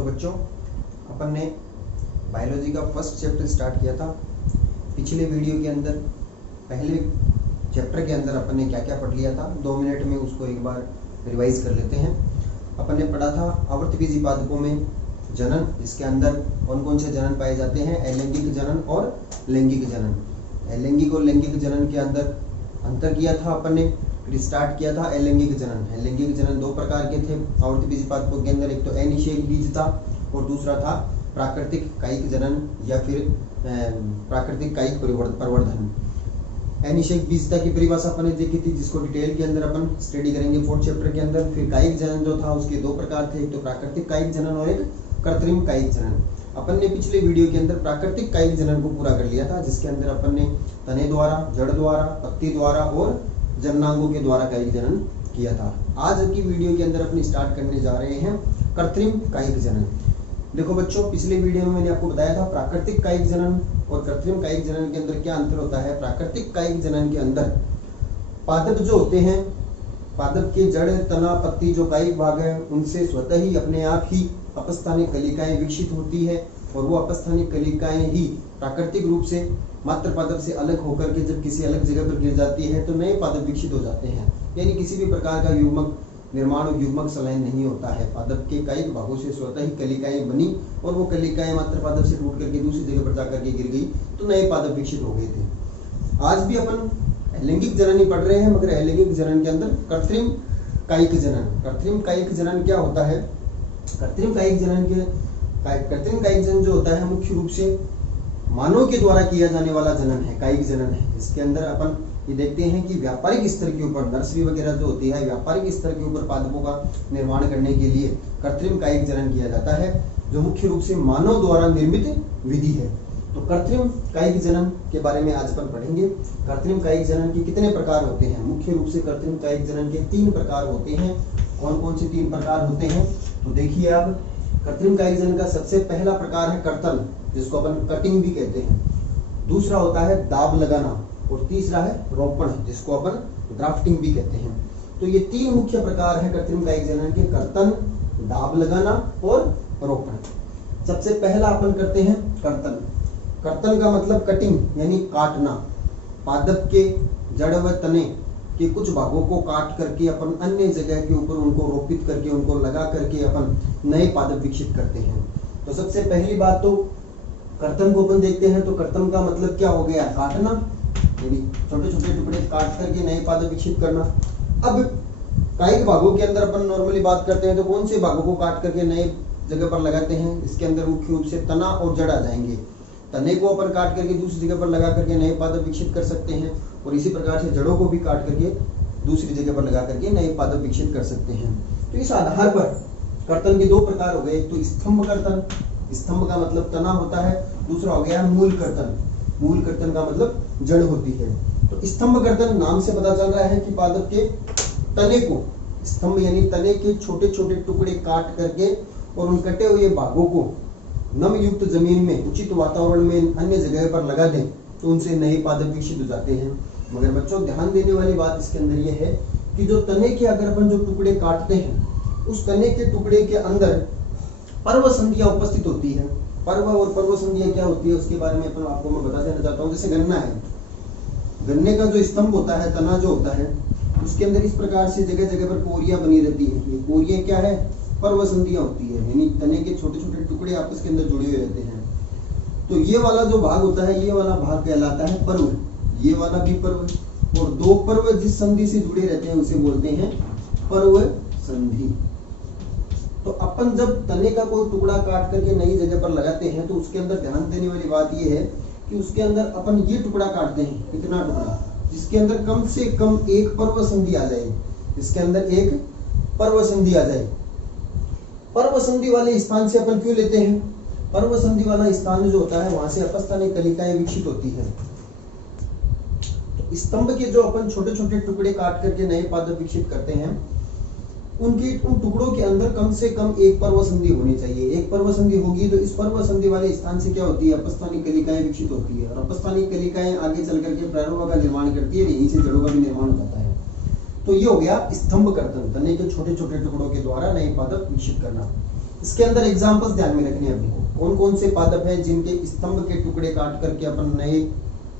तो बच्चों, अपन ने बायोलॉजी का फर्स्ट चैप्टर स्टार्ट किया था। पिछले वीडियो के अंदर पहले चैप्टर के अंदर अपन ने क्या क्या पढ़ लिया था, 2 मिनट में उसको एक बार रिवाइज कर लेते हैं। अपन ने पढ़ा था आवर्तबीजी पादपों में जनन, इसके अंदर कौन कौन से जनन पाए जाते हैं, अलैंगिक जनन और लैंगिक जनन। अलैंगिक और लैंगिक जनन के अंदर अंतर किया था अपन ने, फिर स्टार्ट किया था अलैंगिक जनन। अलैंगिक जनन 2 प्रकार के थे आवर्तबीजी पादपों के अंदर, एक तो अनिषेक बीज था और दूसरा था प्राकृतिक कायिक जनन या फिर प्राकृतिक कायिक प्रवर्धन। अनिषेक बीजता की परिभाषा अपन ने देखी थी, जिसको डिटेल के अंदर अपन स्टडी करेंगे 4th चैप्टर के अंदर। फिर कायिक जनन जो था उसके 2 प्रकार थे, एक तो प्राकृतिक कायिक जनन और एक कृत्रिम कायिक जनन। अपन ने पिछले वीडियो के अंदर प्राकृतिक कायिक जनन को पूरा कर लिया था, जिसके अंदर अपन ने तने द्वारा, जड़ द्वारा, पत्ती द्वारा और जननांगों के द्वारा कायिक जनन किया था। आज की वीडियो के अंदर अपन स्टार्ट करने जा रहे हैं कृत्रिम कायिक जनन। देखो बच्चों, पिछले वीडियो में मैंने आपको बताया था प्राकृतिक कायिक जनन और कृत्रिम कायिक जनन के अंदर क्या अंतर होता है। प्राकृतिक कायिक जनन के अंदर पादप जो होते हैं, पादप के जड़, तना, पत्ती जो कायिक भाग है, उनसे स्वतः ही अपने आप ही अपस्थानिक कलिकाएं विकसित होती है और वो अपस्थानिक कलिकाएं ही प्राकृतिक रूप से मात्र पादप से अलग होकर के जब किसी अलग जगह पर गिर जाती है तो नए पादप विकसित हो जाते हैं। यानी किसी भी प्रकार का युग्मक निर्माण और युग्मक संलयन नहीं होता है। पादप के कायिक भागों से स्वतः ही कलिकाएं बनी और वो कलिकाएं मात्र पादप से टूट करके दूसरी जगह पर जाकर के गिर गई तो नए पादप विकसित हो गए थे। आज भी अपन अलैंगिक जनन ही पढ़ रहे हैं, मगर अलैंगिक जनन के अंदर कृत्रिम कायिक जनन। कृत्रिम कायिक जनन क्या होता है? कृत्रिम कायिक जनन जो होता है मुख्य रूप से मानव के द्वारा किया जाने वाला जनन है, कायिक जनन है। इसके अंदर अपन ये देखते हैं कि व्यापारिक स्तर के ऊपर, नर्सरी वगैरह जो होती है, व्यापारिक स्तर के ऊपर पादपों का निर्माण करने के लिए कृत्रिम कायिक जनन किया जाता है, जो मुख्य रूप से मानव द्वारा निर्मित विधि है। तो कृत्रिम कायिक जनन के बारे में आज अपन पढ़ेंगे। कृत्रिम कायिक जनन के कितने प्रकार होते हैं? मुख्य रूप से कृत्रिम कायिक जनन के 3 प्रकार होते हैं। कौन कौन से 3 प्रकार होते हैं? तो देखिए आप, कृत्रिम कायिक जनन का सबसे पहला प्रकार है कर्तन, जिसको अपन कटिंग भी कहते हैं। दूसरा होता है दाब लगाना और तीसरा है रोपण, जिसको अपन ग्राफ्टिंग भी कहते हैं। तो ये 3 मुख्य प्रकार है कृत्रिम कायिक जनन के, कर्तन, दाब लगाना और रोपण। सबसे पहला अपन करते हैं कर्तन। कर्तन का मतलब कटिंग यानी काटना। पादप के जड़ व तने के कुछ भागों को काट करके अपन अन्य जगह के ऊपर उनको रोपित करके, उनको लगा करके अपन नए पादप विकसित करते हैं। तो सबसे पहली बात तो कर्तन को अपन देखते हैं। तो कर्तन का मतलब क्या हो गया? काटना, यानी छोटे छोटे टुकड़े काट करके नए पादप विकसित करना। अब कायिक भागों के अंदर अपन नॉर्मली बात करते हैं तो कौन से भागों को काट करके नए जगह पर लगाते हैं? इसके अंदर मुख्य रूप से तना और जड़ आ जाएंगे। तने को अपन काट करके दूसरी जगह पर लगा करके नए पादप विकसित कर सकते हैं और इसी प्रकार से जड़ों को भी काट करके दूसरी जगह पर लगा करके नए पादप विकसित कर सकते हैं। तो इस आधार पर कर्तन के 2 प्रकार हो गए। एक तो स्तंभ कर्तन, स्तंभ का मतलब तना होता है। दूसरा हो गया मूल कर्तन, मूल कर्तन का मतलब जड़ होती है। तो स्तंभ कर्तन नाम से पता चल रहा है कि पादप के तने को, स्तंभ यानी तने के छोटे छोटे टुकड़े काट करके और उन कटे हुए भागों को नम युक्त जमीन में उचित वातावरण में अन्य जगह पर लगा दें तो उनसे नए पादप विकसित हो जाते हैं। मगर बच्चों, ध्यान देने वाली बात इसके अंदर यह है कि जो तने के अगर अपन जो टुकड़े काटते हैं, उस तने के टुकड़े के अंदर पर्व संधियां उपस्थित होती है। पर्व और पर्व संधियां क्या होती है उसके बारे में अपन आपको मैं बता देना चाहता हूँ। जैसे गन्ना है, गन्ने का जो स्तंभ होता है, तना जो होता है, उसके अंदर इस प्रकार से जगह जगह पर कोरियां बनी रहती है। ये कोरियां क्या है? पर्व संधियां होती है, यानी तने के छोटे छोटे टुकड़े आपस के अंदर जुड़े हुए रहते हैं। तो ये वाला जो भाग होता है, ये वाला भाग कहलाता है पर्व। ये वाला भी पर्व, और 2 पर्व जिस संधि से जुड़े रहते हैं उसे बोलते हैं पर्व संधि। तो अपन जब तने का कोई टुकड़ा काट करके नई जगह पर लगाते हैं तो उसके अंदर ध्यान देने वाली बात यह है कि उसके अंदर अपन ये टुकड़ा काटते हैं, इतना टुकड़ा, जिसके अंदर कम से कम एक पर्व संधि आ जाए। इसके अंदर एक पर्व संधि आ जाए। पर्व संधि वाले स्थान से अपन क्यों लेते हैं? पर्व संधि वाला स्थान जो होता है वहां से अपस्थानिक कलिकाएं विकसित होती है। तो स्तंभ के जो अपन छोटे छोटे टुकड़े काट करके नए पादप विकसित करते हैं, उन टुकड़ों के अंदर कम से कम एक पर्व संधि होनी चाहिए। एक पर्व संधि होगी तो इस पर्व संधि वाले स्थान से क्या होती है? अपस्थानिक कलिकाएं विकसित होती है और अपस्थानिक कलिकाएं आगे चल करके प्रारूप का निर्माण करती है, यहीं से जड़ों का भी निर्माण होता है। तो ये हो गया स्तंभ कर्तन, तने के छोटे छोटे टुकड़ों के द्वारा नए पादप विकसित करना। इसके अंदर एग्जांपल्स ध्यान में रखने हैं अपने को, कौन कौन से पादप हैं जिनके स्तंभ के टुकड़े काट करके अपन नए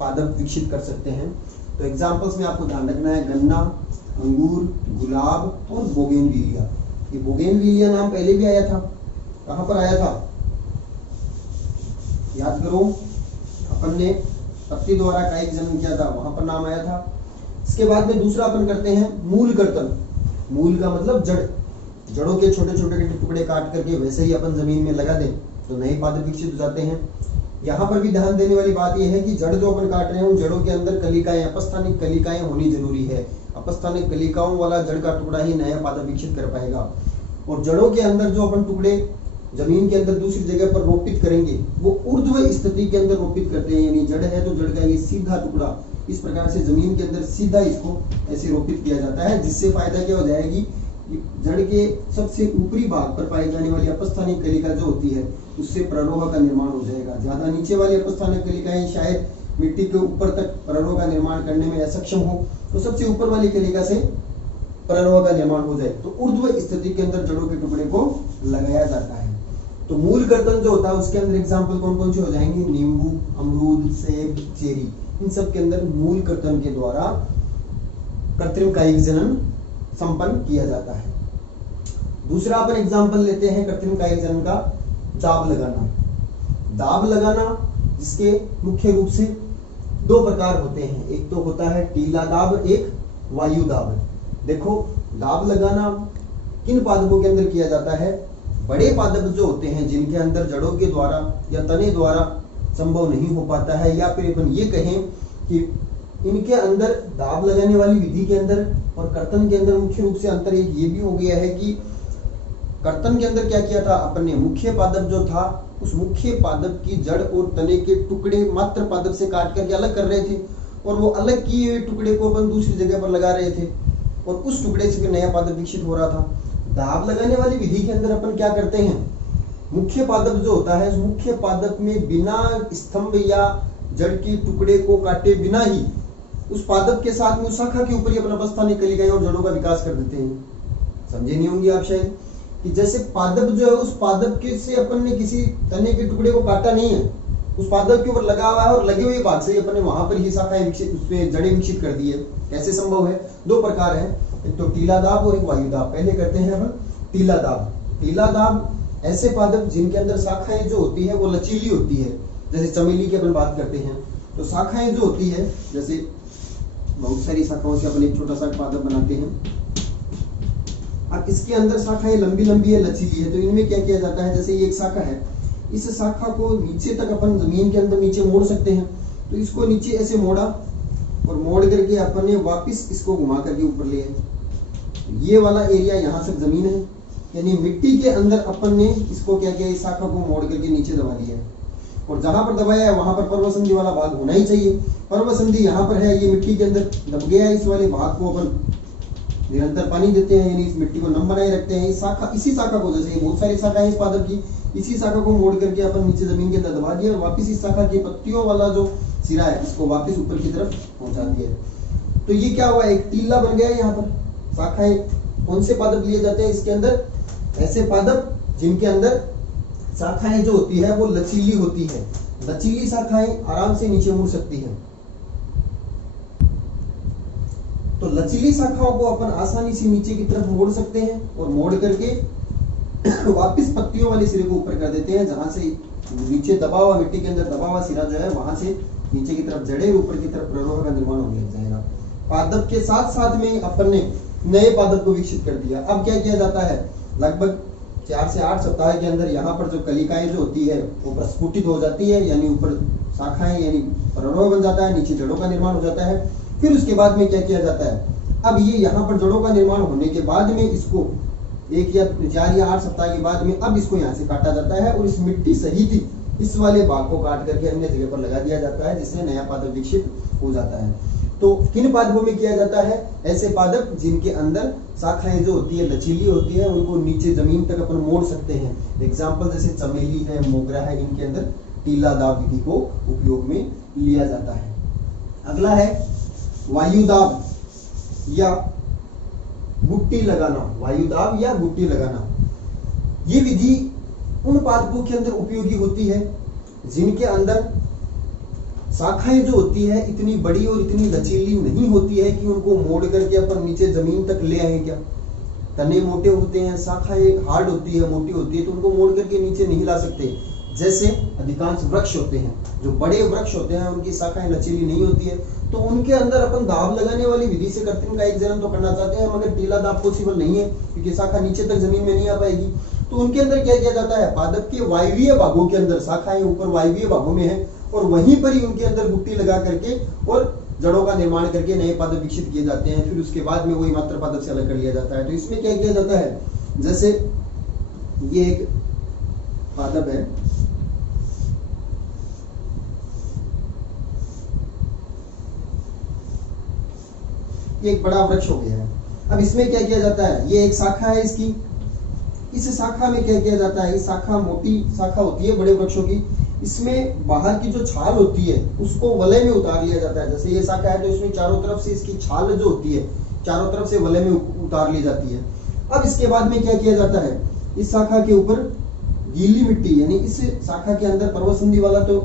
पादप विकसित कर सकते हैं। तो एग्जांपल्स में आपको ध्यान रखना है गन्ना, अंगूर, गुलाब और बोगेनविलिया। ये बोगेनविलिया नाम पहले भी आया था, कहां पर आया था याद करो, अपन ने पत्ती द्वारा कायिक जन्म किया था, वहां पर नाम आया था। इसके बाद में दूसरा अपन करते हैं मूल कर्तन। मूल का मतलब जड़, जड़ों के छोटे छोटे टुकड़े काट करके वैसे ही अपन जमीन में लगा दें तो नए पादप विकसित हो जाते हैं। यहाँ पर भी ध्यान देने वाली बात यह है कि जड़ जो अपन काट रहे हैं उन जड़ों के अंदर कलिकाएं, अपस्थानिक कलिकाएं होनी जरूरी है। अपस्थानिक कलिकाओं वाला जड़ का टुकड़ा ही नया पादप विकसित कर पाएगा। और जड़ों के अंदर जो अपन टुकड़े जमीन के अंदर दूसरी जगह पर रोपित करेंगे वो ऊर्ध्व स्थिति के अंदर रोपित करते हैं, यानी जड़ है तो जड़ का ये सीधा टुकड़ा इस प्रकार से जमीन के अंदर सीधा इसको ऐसे रोपित किया जाता है, जिससे फायदा क्या हो जाएगी, जड़ के सबसे ऊपरी भाग पर पाई जाने वाली अपस्थानिक कलिका जो होती है उससे प्ररोह का निर्माण हो जाएगा। ज्यादा नीचे वाली अपस्थानिक कलिकाएं शायद मिट्टी के ऊपर तक प्ररोह का निर्माण करने में असक्षम हो, तो सबसे ऊपर वाली कलिका से प्ररोह का निर्माण हो जाए तो ऊर्ध्व स्थिति के अंदर जड़ों के टुकड़े को लगाया जाता है। तो मूल कर्तन जो होता है उसके अंदर एग्जाम्पल कौन कौन से हो जाएंगे, नींबू, अमरूद, सेब, चेरी, इन सब के अंदर मूल कर्तन के द्वारा कृत्रिम कायिक जनन संपन्न किया जाता है। दूसरा अपन एग्जाम्पल लेते हैं कृत्रिम कायिक जनन का, दाब लगाना। दाब लगाना जिसके मुख्य रूप से दो प्रकार होते हैं, एक तो होता है टीला दाब, एक वायु दाब। देखो दाब लगाना किन पादपों के अंदर किया जाता है, बड़े पादप जो होते हैं जिनके अंदर जड़ों के द्वारा या तने द्वारा संभव नहीं हो पाता है, या फिर अपन ये कहें कि इनके अंदर दाब लगाने वाली विधि के अंदर और कर्तन के अंदर मुख्य रूप से अंतर एक ये भी हो गया है कि कर्तन के अंदर क्या किया था अपन ने, मुख्य पादप जो था उस मुख्य पादप की जड़ और तने के टुकड़े मात्र पादप से काट करके अलग कर रहे थे और वो अलग किए हुए टुकड़े को अपन दूसरी जगह पर लगा रहे थे और उस टुकड़े से फिर नया पादप विकसित हो रहा था। दाब लगाने वाली विधि के अंदर अपन क्या करते हैं, मुख्य पादप जो होता है उस मुख्य पादप में बिना स्तंभ या जड़ के टुकड़े को काटे बिना ही उस पादप के साथ में उस शाखा के ऊपर ही अपना अपस्थानिक कलिकाएं और जड़ों का विकास कर देते हैं। समझे नहीं होंगे आप शायद कि जैसे पादप जो है उस पादप के से अपन ने किसी तने के टुकड़े को काटा नहीं है, उस पादप के ऊपर लगा हुआ है और लगे हुए भाग से अपन ने वहां पर ही शाखाएं विकसित, उसमें जड़ें विकसित कर दी है। कैसे संभव है, दो प्रकार है, एक तो टीला दाब और एक वायु दाब। पहले करते हैं अपन टीला दाब। टीला दाब ऐसे पादप जिनके अंदर शाखाएं जो होती है वो लचीली होती है, जैसे चमेली की अपन बात करते हैं तो शाखाएं जो होती है, जैसे बहुत सारी शाखाओं से अपन एक छोटा सा पादप बनाते हैं। अब इसके अंदर शाखाएं लंबी लंबी है, लचीली है, तो इनमें क्या किया जाता है, जैसे ये एक शाखा है, इस शाखा को नीचे तक अपन जमीन के अंदर नीचे मोड़ सकते हैं, तो इसको नीचे ऐसे मोड़ा और मोड़ करके अपन ने वापिस इसको घुमा करके ऊपर ले आए। ये वाला एरिया यहाँ से जमीन है, यानी मिट्टी के अंदर अपन ने इसको क्या किया, इस शाखा को मोड़ करके नीचे दबा दिया है और जहां पर दबाया है वहां पर पर्वसंधि वाला भाग होना ही चाहिए। पर्वसंधि यहाँ पर है, ये मिट्टी के अंदर दब गया है, इस वाले भाग को अपन निरंतर पानी देते हैं, यानी इस मिट्टी को नम बनाए रखते हैं। इस शाखा, इसी शाखा को, जैसे बहुत सारी शाखा है इस पादप की, इसी शाखा को मोड़ करके अपन नीचे जमीन के अंदर दबा दिया और वापिस इस शाखा की पत्तियों वाला जो सिरा है इसको वापिस ऊपर की तरफ पहुंचा दिया। तो ये क्या हुआ, एक टीला बन गया है। यहाँ पर शाखाएं कौन से पादप लिए जाते हैं इसके अंदर, ऐसे पादप जिनके अंदर शाखाएं जो होती है वो लचीली होती है। लचीली शाखाएं आराम से नीचे मुड़ सकती है, तो लचीली शाखाओं को अपन आसानी से नीचे की तरफ मोड़ सकते हैं और मोड़ करके वापिस पत्तियों वाले सिरे को ऊपर कर देते हैं, जहां से नीचे दबा हुआ, मिट्टी के अंदर दबा हुआ सिरा जो है वहां से नीचे की तरफ जड़े, ऊपर की तरफ प्ररोह का निर्माण होने लग जाएगा। पादप के साथ साथ में अपन ने नए पादप को विकसित कर दिया। अब क्या किया जाता है, लगभग 4 से 8 सप्ताह के अंदर यहाँ पर जो कलिकाएं जो होती है वो प्रस्फुटित हो जाती है, यानी ऊपर शाखाएं यानी प्ररोह बन जाता है, नीचे जड़ों का निर्माण हो जाता है। फिर उसके बाद में क्या किया जाता है, अब ये यहाँ पर जड़ों का निर्माण होने के बाद में इसको 1 या 4 या 8 सप्ताह के बाद में अब इसको यहाँ से काटा जाता है और इस मिट्टी सहित ही इस वाले भाग को काट करके अन्य जगह पर लगा दिया जाता है, जिससे नया पादप विकसित हो जाता है। तो किन पादपों में किया जाता है, ऐसे पादप जिनके अंदर शाखाएं जो होती है लचीली होती है, उनको नीचे जमीन तक अपन मोड़ सकते हैं। एग्जाम्पल जैसे चमेली है, मोगरा है, इनके अंदर टीला दाब विधि को उपयोग में लिया जाता है। अगला है वायु दाब या गुट्टी लगाना। वायु दाब या गुट्टी लगाना, ये विधि उन पादपों के अंदर उपयोगी होती है जिनके अंदर शाखाएं जो होती है इतनी बड़ी और इतनी लचीली नहीं होती है कि उनको मोड़ करके अपन नीचे जमीन तक ले आए। क्या तने मोटे होते हैं, शाखाएं हार्ड होती है, मोटी होती है, तो उनको मोड़ करके नीचे नहीं ला सकते। जैसे अधिकांश वृक्ष होते हैं, जो बड़े वृक्ष होते हैं उनकी शाखाएं लचीली नहीं होती है, तो उनके अंदर अपन दाब लगाने वाली विधि से कृत्रिम कायिक जनन तो करना चाहते हैं, मगर टीला दाब पॉसिबल नहीं है क्योंकि शाखा नीचे तक जमीन में नहीं आ पाएगी। तो उनके अंदर क्या किया जाता है, पादप के वायवीय भागों के अंदर, शाखाएं ऊपर वायवीय भागों में है और वहीं पर ही उनके अंदर गुट्टी लगा करके और जड़ों का निर्माण करके नए पादप विकसित किए जाते हैं। फिर उसके बाद में वही मात्र पादप से अलग कर लिया जाता है। तो इसमें क्या किया जाता है, जैसे ये एक पादप है, ये एक बड़ा वृक्ष हो गया है। अब इसमें क्या किया जाता है, ये एक शाखा है इसकी, इस शाखा में क्या किया जाता है, इस शाखा मोटी शाखा होती है बड़े वृक्षों की, इसमें बाहर की जो छाल होती है उसको वलय में उतार लिया जाता है। जैसे ये शाखा है तो इसमें चारों तरफ से इसकी छाल जो होती है चारों तरफ से वलय में उतार ली जाती है। अब इसके बाद में क्या किया जाता है, इस शाखा के ऊपर गीली मिट्टी, यानी इस शाखा के अंदर पर्वतसंधि वाला तो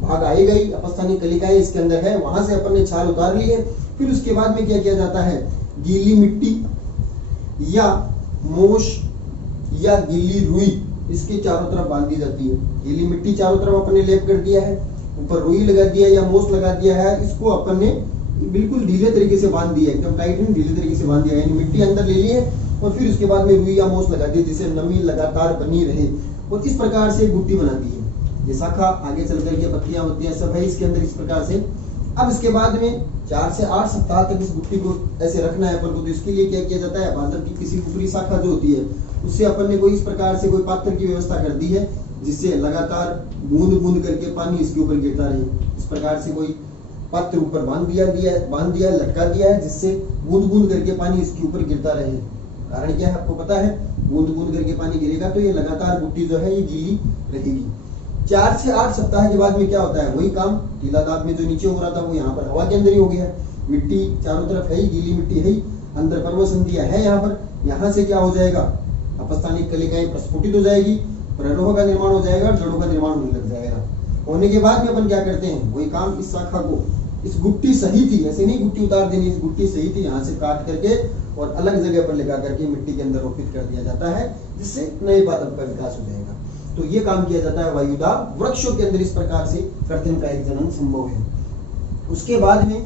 भाग आएगा ही, अपस्थानिक कलिकाएं इसके अंदर है, वहां से अपन ने छाल उतार ली है। फिर उसके बाद में क्या किया जाता है, गीली मिट्टी या मोश या गीली रुई इसके चारों तरफ बांध दी जाती है। गीली मिट्टी चारों तरफ अपन ने लेप कर दिया है, ऊपर रुई लगा दिया या मोश लगा दिया है, इसको अपन ने बिल्कुल ढीले तरीके से बांध दिया, एकदम टाइट नहीं, ढीले तरीके से बांध दिया, यानी मिट्टी अंदर ले ली है और फिर उसके बाद में रुई या मोश लगा दी जिससे नमी लगातार बनी रहे और इस प्रकार से गुट्टी बना दी है। ये शाखा आगे चल करके पत्तियां होती हैं, सब है इसके अंदर इस प्रकार से। अब इसके बाद में 4 से 8 सप्ताह तक इस गुट्टी को ऐसे रखना है अपन को। तो इसके लिए क्या किया जाता है, पादप की किसी ऊपरी शाखा जो होती है उससे अपन ने कोई इस प्रकार से कोई पात्र की व्यवस्था कर दी है जिससे लगातार बूंद बूंद करके पानी इसके ऊपर गिरता रहे। इस प्रकार से कोई पात्र ऊपर बांध दिया लटका दिया है जिससे बूंद बूंद करके पानी इसके ऊपर गिरता रहे। कारण क्या है आपको पता है, बूंद बूंद करके पानी गिरेगा तो ये लगातार गुट्टी जो है ये गीली रहेगी। 4 से 8 सप्ताह के बाद में क्या होता है, वही काम टीला दाब में जो नीचे हो रहा था वो यहाँ पर हवा के अंदर ही हो गया है। मिट्टी चारों तरफ है ही, गीली मिट्टी है ही, अंदर पर्वतसंधियां है यहाँ पर, यहाँ से क्या हो जाएगा, अपस्थानिक कलिकाएं प्रस्फुटित हो जाएगी, प्ररोह का निर्माण हो जाएगा और जड़ों का निर्माण होने लग जाएगा। होने के बाद में अपन क्या करते हैं, वही काम इस शाखा को, इस गुट्टी सही थी, ऐसे नहीं गुट्टी उतार देनी, इस गुट्टी सही थी यहाँ से काट करके और अलग जगह पर लगा करके मिट्टी के अंदर रोपित कर दिया जाता है जिससे नए पादप का विकास हो जाएगा। तो ये काम किया जाता है वायुदाब वृक्षों के अंदर, इस प्रकार से कृत्रिम कायिक जनन संभव है। उसके बाद में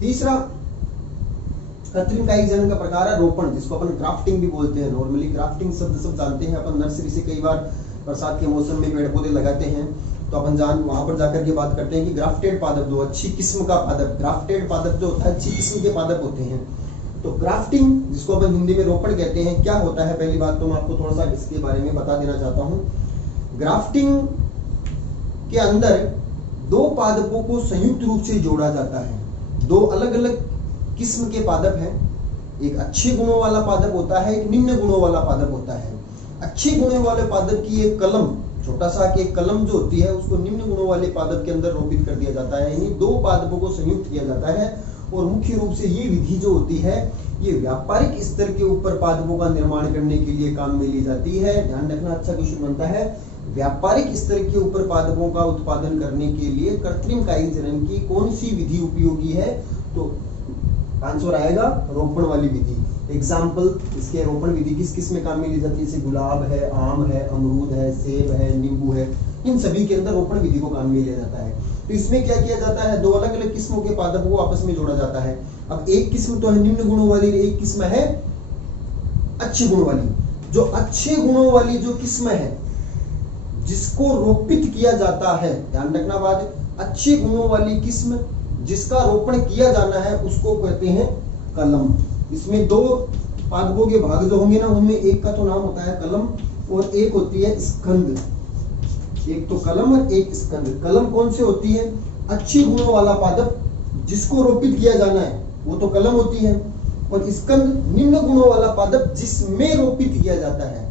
तीसरा कृत्रिम कायिक जनन का प्रकार है रोपण, जिसको अपन ग्राफ्टिंग भी बोलते हैं। नॉर्मली ग्राफ्टिंग शब्द सब जानते हैं अपन, नर्सरी से कई बार बरसात के मौसम में पेड़ पौधे लगाते हैं तो अपन वहां पर जाकर के बात करते हैं कि ग्राफ्टेड पादप, जो अच्छी किस्म का पादप, ग्राफ्टेड पादप जो होता है अच्छी किस्म के पादप होते हैं। तो ग्राफ्टिंग जिसको अपन हिंदी में रोपण कहते हैं, क्या होता है, पहली बात तो मैं आपको थोड़ा सा इसके बारे में बता देना चाहता हूँ। ग्राफ्टिंग के अंदर 2 पादपों को संयुक्त रूप से जोड़ा जाता है। 2 अलग अलग किस्म के पादप हैं, एक अच्छे गुणों वाला पादप होता है, एक निम्न गुणों वाला पादप होता है। अच्छे गुणों वाले पादप की एक कलम, छोटा सा एक कलम जो होती है उसको निम्न गुणों वाले पादप के अंदर रोपित कर दिया जाता है, यानी 2 पादपों को संयुक्त किया जाता है। और मुख्य रूप से ये विधि जो होती है ये व्यापारिक स्तर के ऊपर पादपों का निर्माण करने के लिए काम में ली जाती है। ध्यान रखना, अच्छा क्वेश्चन बनता है, व्यापारिक स्तर के ऊपर पादपों का उत्पादन करने के लिए कृत्रिम कायिक जनन की कौन सी विधि उपयोगी है, तो आंसर आएगा रोपण वाली विधि। एग्जाम्पल, इसके रोपण विधि किस किस में काम में ली जाती है, जैसे गुलाब है, आम है, अमरूद है, सेब है, नींबू है, इन सभी के अंदर रोपण विधि को काम में लिया जाता है। तो इसमें क्या किया जाता है, 2 अलग अलग किस्मों के पादपों को आपस में जोड़ा जाता है। अब एक किस्म तो है निम्न गुणों वाली, एक किस्म है अच्छे गुणों वाली। जो अच्छे गुणों वाली जो किस्म है जिसको रोपित किया जाता है, ध्यान रखना बात, अच्छे गुणों वाली किस्म जिसका रोपण किया जाना है उसको कहते हैं कलम। इसमें 2 पादपों के भाग जो होंगे ना, उनमें एक का तो नाम होता है कलम और एक होती है स्कंद। एक तो कलम और एक स्कंद। कलम कौन से होती है, अच्छी गुणों वाला पादप जिसको रोपित किया जाना है वो तो कलम होती है, और स्कंद निम्न गुणों वाला पादप जिसमें रोपित किया जाता है।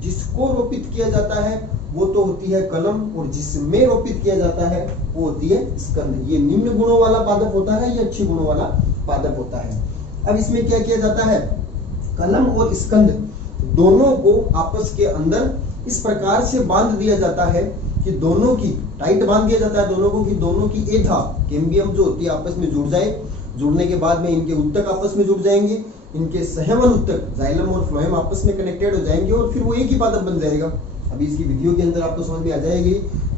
जिसको रोपित किया जाता है वो तो होती है कलम और जिसमें रोपित किया जाता है वो होती है स्कंद। ये निम्न गुणों वाला पादप होता है, ये अच्छे गुणों वाला पादप होता है। अब इसमें क्या किया जाता है, कलम और स्कंद दोनों को आपस के अंदर इस प्रकार से बांध दिया जाता है कि दोनों की टाइट बांध दिया जाता है दोनों को, कि दोनों की एधा कैम्बियम जो होती है आपस में जुड़ जाए। जुड़ने के बाद में इनके उत्तक आपस में जुड़ जाएंगे, इनके सहवन उत्तक जाइलम और फ्लोएम आपस में कनेक्टेड हो जाएंगे और फिर वो एक ही पादप बन जाएगा। अभी इसकी विधियों के अंदर आपको समझ में आ जाएगी।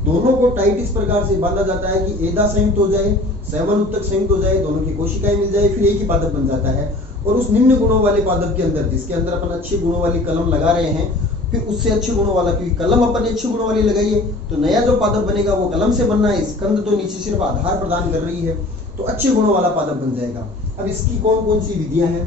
दोनों को टाइट इस प्रकार से बांधा जाता है कि एधा संयुक्त हो जाए, सहवन उत्तक संयुक्त हो जाए, दोनों की कोशिकाएं मिल जाए, फिर एक ही पादप बन जाता है। और उस निम्न गुणों वाले पादप के अंदर, जिसके अंदर अपन अच्छे गुणों वाली कलम लगा रहे हैं, फिर उससे अच्छे गुणों वाला, क्योंकि कलम अपन अच्छे गुणों वाली लगाइए तो नया जो पादप बनेगा वो कलम से बनना है। स्कंद तो नीचे सिर्फ आधार प्रदान कर रही है, तो अच्छे गुणों वाला पादप बन जाएगा। अब इसकी कौन कौन सी विधियां हैं?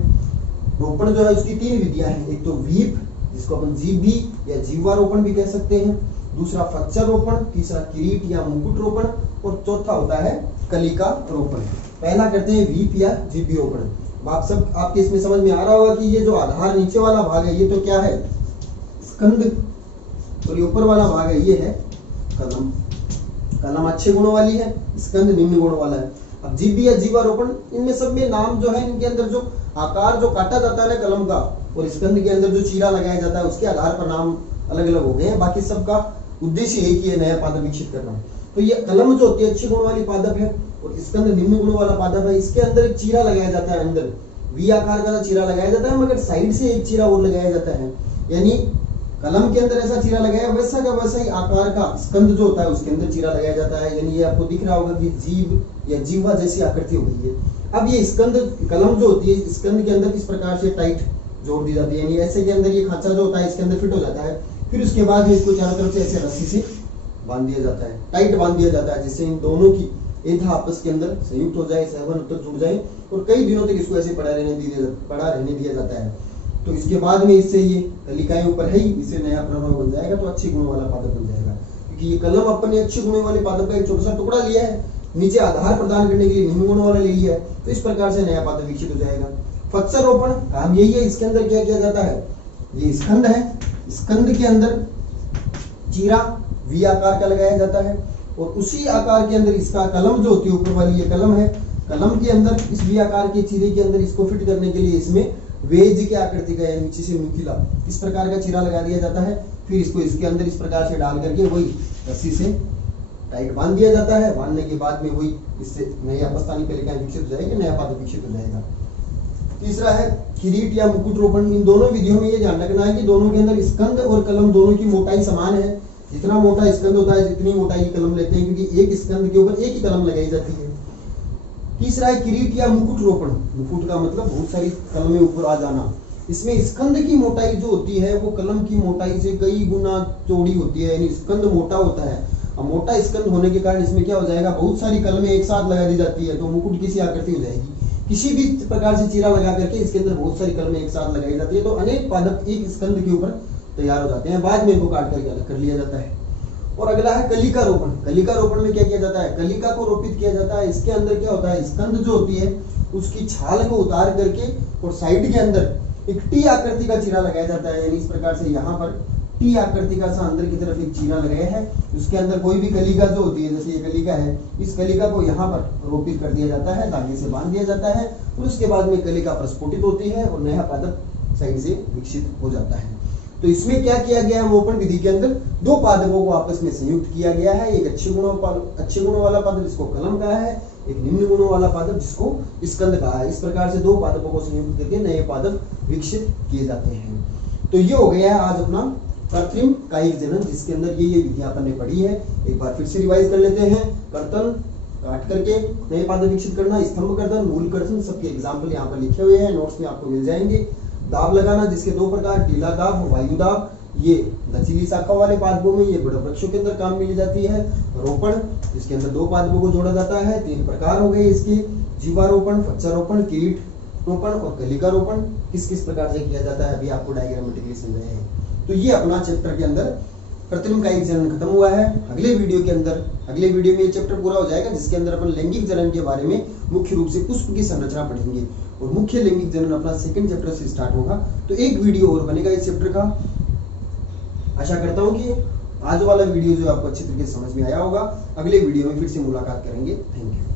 रोपण जो है उसकी 3 विधियां हैं। एक तो वीप, जिसको अपन जीभ भी या जीवारोपण भी कह सकते हैं, दूसरा फच्चर रोपण, तीसरा किरीट या मुकुट रोपण, और चौथा होता है कलिका रोपण। पहला करते हैं वीप या जीभी रोपण। आप सब आपके इसमें समझ में आ रहा होगा कि ये जो आधार नीचे वाला भाग है ये तो क्या है? स्कंद, और ये ऊपर वाला भाग है ये है कलम। कलम अच्छे गुणों वाली है, स्कंद निम्न गुणों वाला है। अब जीभी या जीवारोपण, इनमें सब में नाम जो है, इनके अंदर जो आकार जो काटा जाता है ना कलम का, और स्कंद के अंदर जो चीरा लगाया जाता है उसके आधार पर नाम अलग अलग हो गए हैं। बाकी सबका उद्देश्य एक ही है, नया पादप विकसित करना। तो ये कलम जो होती है अच्छे गुणों वाली पादप है, और स्कंद निम्न गुणों वाला पादप है। इसके अंदर एक चीरा लगाया जाता है, अंदर वी आकार का चीरा लगाया जाता है, मगर साइड से एक चीरा और लगाया जाता है। यानी कलम के अंदर ऐसा चीरा लगाया, वैसा का वैसा ही आकार का स्कंद जो होता है उसके अंदर चीरा लगाया जाता है। यानी ये आपको दिख रहा होगा कि जीभ या जीवा जैसी आकृति हो गई है। अब ये स्कंद कलम जो होती है, स्कंद के अंदर इस प्रकार से टाइट जोड़ दी जाती है, यानी ऐसे के अंदर ये खांचा जो होता है इसके अंदर फिट हो जाता है। फिर उसके बाद में इसको चारों तरफ से ऐसे रस्सी से बांध दिया जाता है, टाइट बांध दिया जाता है, जिससे इन दोनों की एधा आपस के अंदर संयुक्त हो जाए, सहवन उत्तक जुड़ जाए, और कई दिनों तक इसको ऐसे पड़ा रहने दिया जाता है। तो इसके बाद में इससे ये कलिकाएं ऊपर है ही, इससे नया प्रभाव बन जाएगा, तो अच्छे गुणों वाला पादप बन जाएगा। क्योंकि ये कलम अपन ने अच्छे गुणों वाले पादप का एक छोटा सा टुकड़ा लिया है, नीचे आधार प्रदान करने के लिए निम्न गुणों वाला ले लिया है, तो इस प्रकार से नया पादप विकसित हो जाएगा। फच्चर रोपण काम यही है। इसके अंदर क्या किया जाता है? ये स्कंद है, स्कंद के अंदर चीरा वी आकार का लगाया जाता है, और उसी आकार के अंदर इसका कलम जो होती है, ऊपर वाली ये कलम है, कलम के अंदर इस वी आकार के चीरे के अंदर इसको फिट करने के लिए इसमें वेज की आकृति का, नीचे से नुकीला इस प्रकार का चीरा लगा दिया जाता है। फिर इसको इसके अंदर इस प्रकार से डाल करके वही रस्सी से टाइट बांध दिया जाता है। बांधने के बाद में वही इससे नई अपस्थानी कलिकाएं विकसित हो जाएगी, नया पादप विकसित हो जाएगा। तीसरा है किरीट या मुकुट रोपण। इन दोनों विधियों में ये ध्यान रखना है कि दोनों के अंदर स्कंद और कलम दोनों की मोटाई समान है। जितना मोटा स्कंद होता है जितनी मोटाई की कलम लेते हैं, क्योंकि एक स्कंद के ऊपर एक ही कलम लगाई जाती है। तीसरा है किरीट या मुकुट रोपण। मुकुट का मतलब बहुत सारी कलमें ऊपर आ जाना। इसमें स्कंद की मोटाई जो होती है वो कलम की मोटाई से कई गुना चौड़ी होती है, यानी स्कंद मोटा होता है। अब मोटा स्कंद होने के कारण इसमें क्या हो जाएगा, बहुत सारी कलमें एक साथ लगा दी जाती है, तो मुकुट की सी आकृति हो जाएगी। किसी भी प्रकार से चीरा लगा करके इसके अंदर बहुत सारी कलमें एक साथ लगाई जाती है, तो अनेक पादप एक स्कंद के ऊपर तैयार हो जाते हैं। बाद में इनको काट करके अलग कर लिया जाता है। और अगला है कलिका रोपण। कलिका रोपण में क्या किया जाता है? कलिका को रोपित किया जाता है। इसके अंदर क्या होता है, स्कंद जो होती है उसकी छाल को उतार करके और साइड के अंदर एक टी आकृति का चीरा लगाया जाता है। यानी इस प्रकार से यहाँ पर टी आकृति का सा अंदर की तरफ एक चीरा लगाया है। उसके अंदर कोई भी कलिका जो होती है, जैसे ये कलिका है, इस कलिका को यहाँ पर रोपित कर दिया जाता है, धागे से बांध दिया जाता है, और उसके बाद में कलिका प्रस्फुटित होती है और नया पादप साइड से विकसित हो जाता है। तो इसमें क्या किया गया है, रोपण विधि के अंदर दो पादपों को आपस में संयुक्त किया गया है। एक अच्छे गुणों वाला पादप जिसको कलम कहा है, एक निम्न गुणों वाला पादप जिसको स्कंद कहा है। इस प्रकार से दो पादपों को संयुक्त करके नए पादप विकसित किए जाते हैं। तो ये हो गया है आज अपना कृत्रिम कायिक जनन, जिसके अंदर ये विधियां अपन ने पढ़ी है। एक बार फिर से रिवाइज कर लेते हैं। कर्तन काट करके नए पादप विकसित करना, स्तंभ कर्तन, मूल कर्तन, सबके एग्जाम्पल यहाँ पर लिखे हुए हैं, नोट्स में आपको मिल जाएंगे। दाब लगाना, जिसके दो प्रकार, टीला दाब, वायु दाब, ये लचीली शाखा वाले पादपों में, ये बड़े वृक्षों के अंदर काम मिली जाती है। रोपण, जिसके अंदर दो पादपों को जोड़ा जाता है, 3 प्रकार हो गए इसके, जीवारोपण, फच्चारोपण, किरीट रोपण और कलिका रोपण। किस किस प्रकार से किया जाता है अभी आपको डायग्रामेटिकली समझाया है। तो ये अपना चैप्टर के अंदर कृत्रिम कायिक जनन खत्म हुआ है। अगले वीडियो में ये चैप्टर पूरा हो जाएगा, जिसके अंदर अपन लैंगिक जनन के बारे में मुख्य रूप से पुष्प की संरचना पढ़ेंगे, और मुख्य लैंगिक जनन अपना सेकंड चैप्टर से स्टार्ट होगा। तो एक वीडियो और बनेगा इस चैप्टर का। आशा करता हूँ कि आज वाला वीडियो जो आपको अच्छी तरीके से समझ में आया होगा। अगले वीडियो में फिर से मुलाकात करेंगे। Thank you.